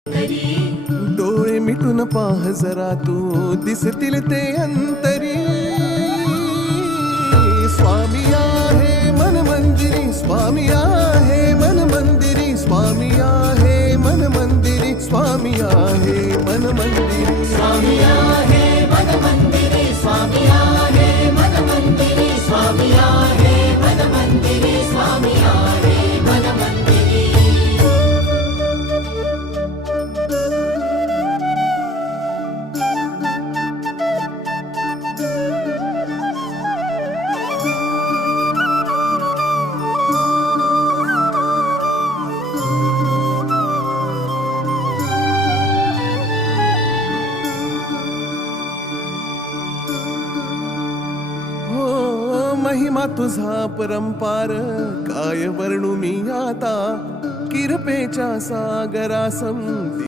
डोळे मिटून पाह जरा तू दिसतील ते अंतरी. स्वामी आहे मन मंदिरी, स्वामी आहे मन मंदिरी, स्वामी आहे मन मंदिरी, स्वामी आहे मन मंदिरी. स्वामी आहे मन मंदिरी, स्वामी आहे मन मंदिरी, स्वामी आहे मन मंदिरी, स्वामी आहे मन मंदिरी. महिमा तुझा परंपार काय वर्णू मी आता. किरपेच्या सागरासम